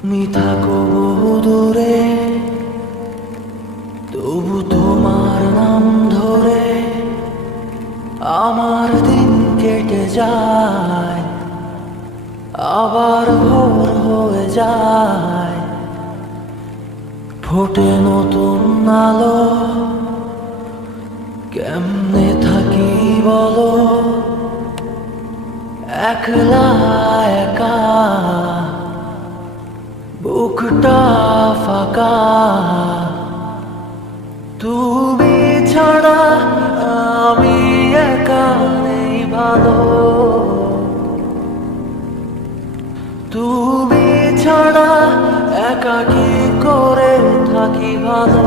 তুমি থাকো বহু দূরে, তবু তোমার নাম ধরে আমার দিন কেটে যায়, আবার ভোর হয়ে যায়। ফোটে নতুন আলো, কেমনে থাকি বলো একলা একা, বুকটা ফাঁকা। তুমি ছাড়া আমি একা নেই ভালো, তুমি ছাড়া একা কি করে থাকি ভালো।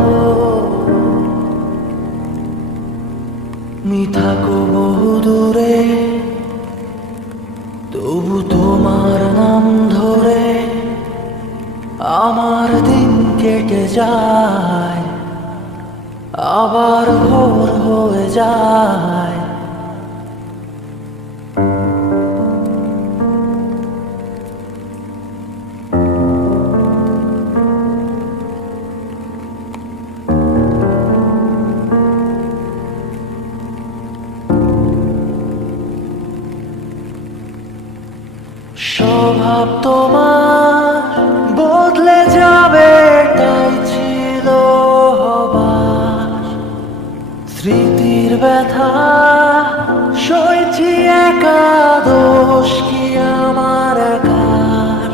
তুমি থাকো বহু দূরে, তবু তোমার নাম ধরে আমার দিন কেটে যায়, আবার ভোর হয়ে যায়। স্বভাব তোমার বদলে যাবে তাই ছিল হবার, স্মৃতির ব্যথা সইছি একা, দোষ কি আমার একার।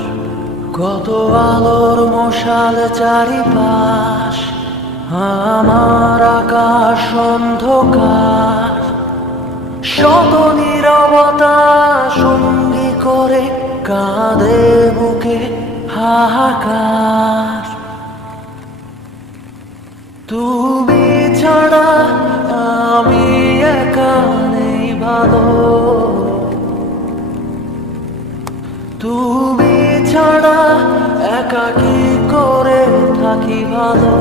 কত আলোর মশাল চারিপাশ, আমার আকাশ অন্ধকার। শত নীরবতা সঙ্গী করে কাঁদে বুকে হাহাকার। তুমি ছাড়া আমি একা নেই ভালো, তুমি ছাড়া একা কি করে থাকি ভালো।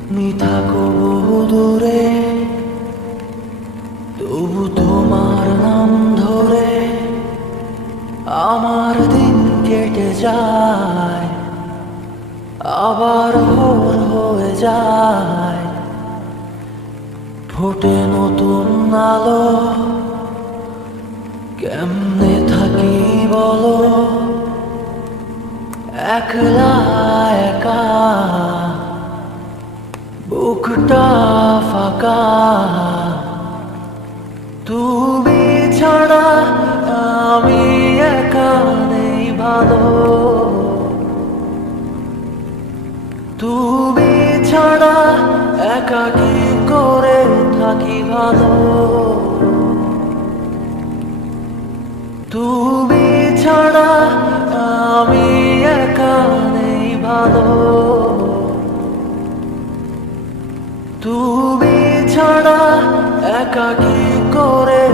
তুমি থাকো বহু দূরে, তবু তোমার নাম ধরে আমার দিন কেটে যায়, আবার ভোর হয়ে যায়। ফোটে নতুন আলো, কেমনে থাকি বলো একলা একা, বুকটা ফাঁকা। তুমি ছাড়া আমি একা নেই ভালো, তুমি ছাড়া একা কি করে থাকি ভালো। তুমি ছাড়া আমি একা নেই ভালো, তুমি ছাড়া একা কি করে